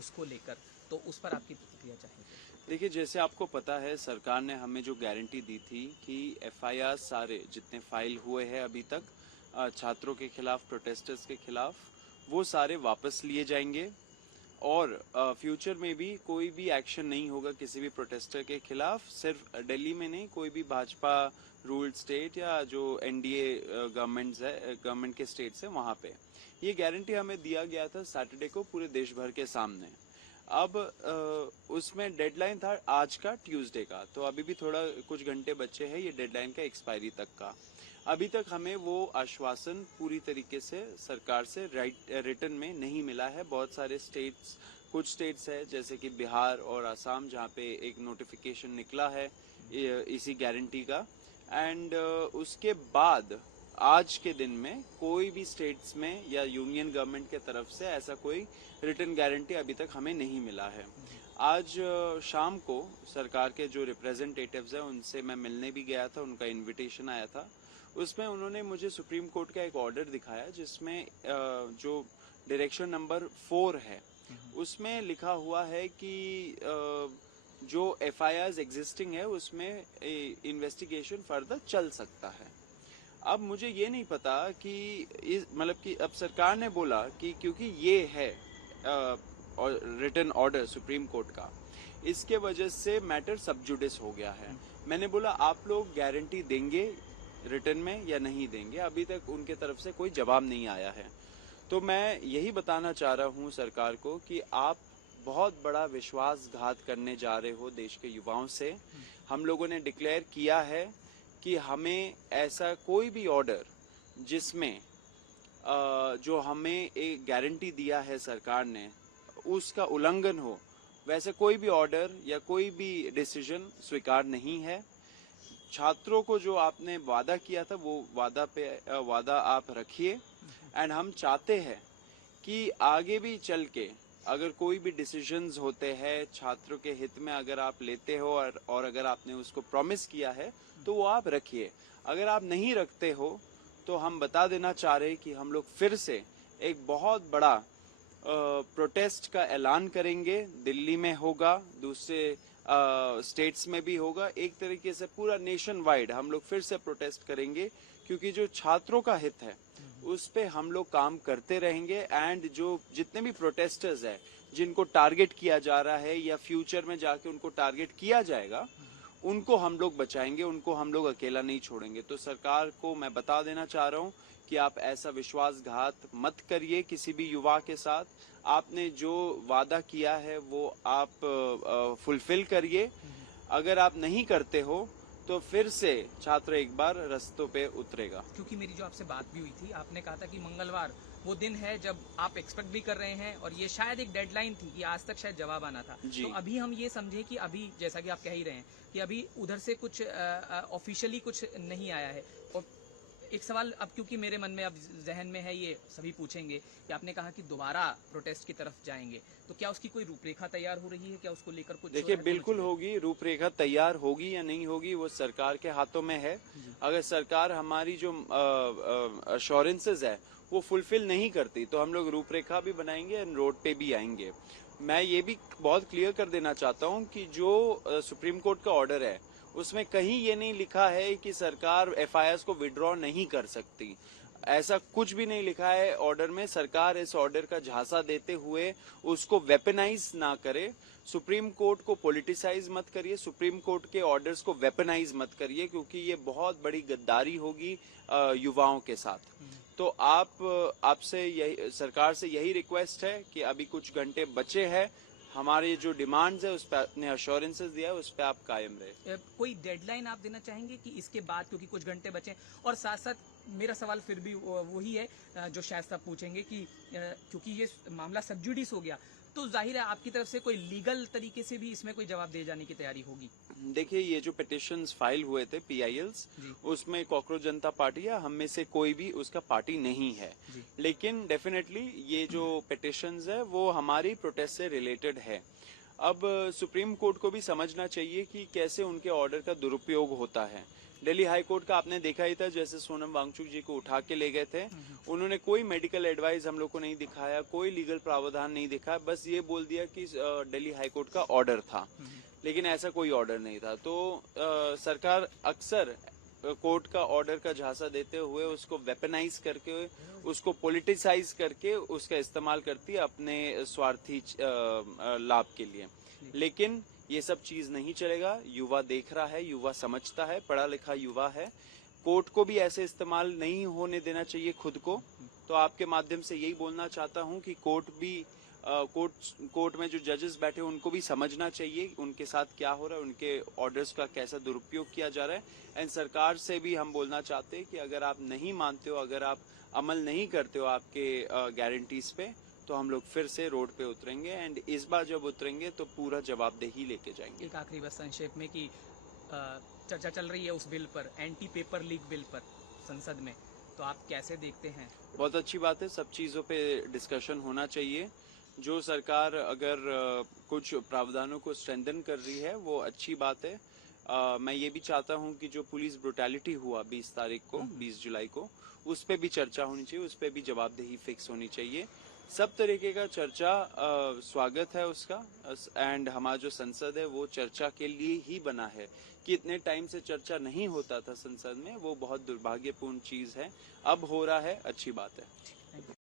उसको लेकर, तो उस पर आपकी प्रतिक्रिया चाहेंगे। देखिए, जैसे आपको पता है सरकार ने हमें जो गारंटी दी थी कि एफआईआर सारे जितने फाइल हुए हैं अभी तक छात्रों के खिलाफ, प्रोटेस्टर्स के खिलाफ, वो सारे वापस लिए जाएंगे और फ्यूचर में भी कोई भी एक्शन नहीं होगा किसी भी प्रोटेस्टर के खिलाफ। सिर्फ दिल्ली में नहीं, कोई भी भाजपा रूल्ड स्टेट या जो एनडीए गवर्नमेंट के स्टेट्स है वहां पे ये गारंटी हमें दिया गया था सैटरडे को पूरे देश भर के सामने। अब उसमें डेडलाइन था आज का, ट्यूसडे का, तो अभी भी थोड़ा कुछ घंटे बचे हैं ये डेडलाइन का एक्सपायरी तक का। अभी तक हमें वो आश्वासन पूरी तरीके से सरकार से रिटर्न में नहीं मिला है। बहुत सारे स्टेट्स, कुछ स्टेट्स है जैसे कि बिहार और असम जहाँ पे एक नोटिफिकेशन निकला है इसी गारंटी का, एंड उसके बाद आज के दिन में कोई भी स्टेट्स में या यूनियन गवर्नमेंट के तरफ से ऐसा कोई रिटर्न गारंटी अभी तक हमें नहीं मिला है। आज शाम को सरकार के जो रिप्रेजेंटेटिव्स हैं उनसे मैं मिलने भी गया था, उनका इनविटेशन आया था। उसमें उन्होंने मुझे सुप्रीम कोर्ट का एक ऑर्डर दिखाया जिसमें जो डायरेक्शन नंबर 4 है उसमें लिखा हुआ है कि जो एफआईआर एग्जिस्टिंग है उसमें इन्वेस्टिगेशन फर्दर चल सकता है। अब मुझे ये नहीं पता कि मतलब कि अब सरकार ने बोला कि क्योंकि ये है रिटन ऑर्डर सुप्रीम कोर्ट का, इसके वजह से मैटर सब जुडिस हो गया है। मैंने बोला आप लोग गारंटी देंगे रिटर्न में या नहीं देंगे? अभी तक उनके तरफ से कोई जवाब नहीं आया है। तो मैं यही बताना चाह रहा हूँ सरकार को कि आप बहुत बड़ा विश्वासघात करने जा रहे हो देश के युवाओं से। हम लोगों ने डिक्लेयर किया है कि हमें ऐसा कोई भी ऑर्डर जिसमें जो हमें एक गारंटी दिया है सरकार ने उसका उल्लंघन हो, वैसे कोई भी ऑर्डर या कोई भी डिसीजन स्वीकार नहीं है। छात्रों को जो आपने वादा किया था वो वादा आप रखिए, एंड हम चाहते हैं कि आगे भी चल के अगर कोई भी डिसीजंस होते हैं छात्रों के हित में अगर आप लेते हो और अगर आपने उसको प्रॉमिस किया है तो वो आप रखिए। अगर आप नहीं रखते हो तो हम बता देना चाह रहे हैं कि हम लोग फिर से एक बहुत बड़ा प्रोटेस्ट का ऐलान करेंगे। दिल्ली में होगा, दूसरे स्टेट्स में भी होगा, एक तरीके से पूरा नेशन वाइड हम लोग फिर से प्रोटेस्ट करेंगे क्योंकि जो छात्रों का हित है उस पे हम लोग काम करते रहेंगे। एंड जो जितने भी प्रोटेस्टर्स हैं जिनको टारगेट किया जा रहा है या फ्यूचर में जाके उनको टारगेट किया जाएगा, उनको हम लोग बचाएंगे, उनको हम लोग अकेला नहीं छोड़ेंगे। तो सरकार को मैं बता देना चाह रहा हूँ कि आप ऐसा विश्वासघात मत करिए किसी भी युवा के साथ। आपने जो वादा किया है वो आप फुलफिल करिए। अगर आप नहीं करते हो तो फिर से छात्र एक बार रास्तों पे उतरेगा। क्योंकि मेरी जो आपसे बात भी हुई थी, आपने कहा था कि मंगलवार वो दिन है जब आप एक्सपेक्ट भी कर रहे हैं और ये शायद एक डेडलाइन थी कि आज तक शायद जवाब आना था। तो अभी हम ये समझे कि अभी जैसा कि आप कह ही रहे हैं कि अभी उधर से कुछ ऑफिशियली कुछ नहीं आया है। और एक सवाल अब क्योंकि मेरे मन में अब जहन में है, ये सभी पूछेंगे कि आपने कहा कि दोबारा प्रोटेस्ट की तरफ जाएंगे, तो क्या उसकी कोई रूपरेखा तैयार हो रही है? क्या उसको लेकर कुछ? देखिए, बिल्कुल होगी। रूपरेखा तैयार होगी या नहीं होगी वो सरकार के हाथों में है। अगर सरकार हमारी जो अश्योरेंसेस है वो फुलफिल नहीं करती तो हम लोग रूपरेखा भी बनाएंगे एंड रोड पे भी आएंगे। मैं ये भी बहुत क्लियर कर देना चाहता हूँ कि जो सुप्रीम कोर्ट का ऑर्डर है उसमें कहीं ये नहीं लिखा है कि सरकार एफआईआर को विड्रॉ नहीं कर सकती। ऐसा कुछ भी नहीं लिखा है ऑर्डर में। सरकार इस ऑर्डर का झांसा देते हुए उसको वेपनाइज ना करे। सुप्रीम कोर्ट को पॉलिटिसाइज मत करिए, सुप्रीम कोर्ट के ऑर्डर्स को वेपनाइज मत करिए, क्योंकि ये बहुत बड़ी गद्दारी होगी युवाओं के साथ। तो आपसे यही, सरकार से यही रिक्वेस्ट है कि अभी कुछ घंटे बचे हैं, हमारे जो डिमांड्स है उस पर अपने अश्योरेंसेस दिया है उस पर आप कायम रहे। कोई डेडलाइन आप देना चाहेंगे कि इसके बाद, क्योंकि कुछ घंटे बचे? और साथ साथ मेरा सवाल फिर भी वही है जो शायद साहब पूछेंगे कि क्योंकि ये मामला सब जुडिस हो गया तो जाहिर है आपकी तरफ से कोई लीगल तरीके से भी इसमें कोई जवाब दे जाने की तैयारी होगी। देखिए, ये जो पिटिशंस फाइल हुए थे पीआईएल्स, उसमें कॉकरोच जनता पार्टी या हम में से कोई भी उसका पार्टी नहीं है, लेकिन डेफिनेटली ये जो पिटिशंस है वो हमारी प्रोटेस्ट से रिलेटेड है। अब सुप्रीम कोर्ट को भी समझना चाहिए कि कैसे उनके ऑर्डर का दुरुपयोग होता है। दिल्ली हाई कोर्ट का आपने देखा ही था, जैसे सोनम वांगचुक जी को उठा के ले गए थे, उन्होंने कोई मेडिकल एडवाइस हम लोग को नहीं दिखाया, कोई लीगल प्रावधान नहीं दिखाया, बस ये बोल दिया कि दिल्ली हाई कोर्ट का ऑर्डर था, लेकिन ऐसा कोई ऑर्डर नहीं था। तो सरकार अक्सर कोर्ट का ऑर्डर का झांसा देते हुए उसको वेपनाइज करके, उसको पॉलिटिसाइज करके उसका इस्तेमाल करती है अपने स्वार्थी लाभ के लिए। लेकिन ये सब चीज नहीं चलेगा। युवा देख रहा है, युवा समझता है, पढ़ा लिखा युवा है। कोर्ट को भी ऐसे इस्तेमाल नहीं होने देना चाहिए खुद को। तो आपके माध्यम से यही बोलना चाहता हूं कि कोर्ट में जो जजेस बैठे उनको भी समझना चाहिए उनके साथ क्या हो रहा है, उनके ऑर्डर्स का कैसा दुरुपयोग किया जा रहा है। एंड सरकार से भी हम बोलना चाहते हैं कि अगर आप नहीं मानते हो, अगर आप अमल नहीं करते हो आपके गारंटीज पे, तो हम लोग फिर से रोड पे उतरेंगे। एंड इस बार जब उतरेंगे तो पूरा जवाबदेही लेके जाएंगे। एक आखिरी बस संक्षेप में कि चर्चा चल रही है उस बिल पर, एंटी पेपर लीक बिल पर संसद में, तो आप कैसे देखते हैं? बहुत अच्छी बात है, सब चीजों पे डिस्कशन होना चाहिए। जो सरकार अगर कुछ प्रावधानों को स्ट्रेंथन कर रही है वो अच्छी बात है। मैं ये भी चाहता हूं कि जो पुलिस ब्रुटैलिटी हुआ 20 तारीख को, 20 जुलाई को, उस पे भी चर्चा होनी चाहिए, उस पे भी जवाबदेही फिक्स होनी चाहिए। सब तरीके का चर्चा स्वागत है उसका। एंड हमारा जो संसद है वो चर्चा के लिए ही बना है। कि इतने टाइम से चर्चा नहीं होता था संसद में, वो बहुत दुर्भाग्यपूर्ण चीज है। अब हो रहा है, अच्छी बात है।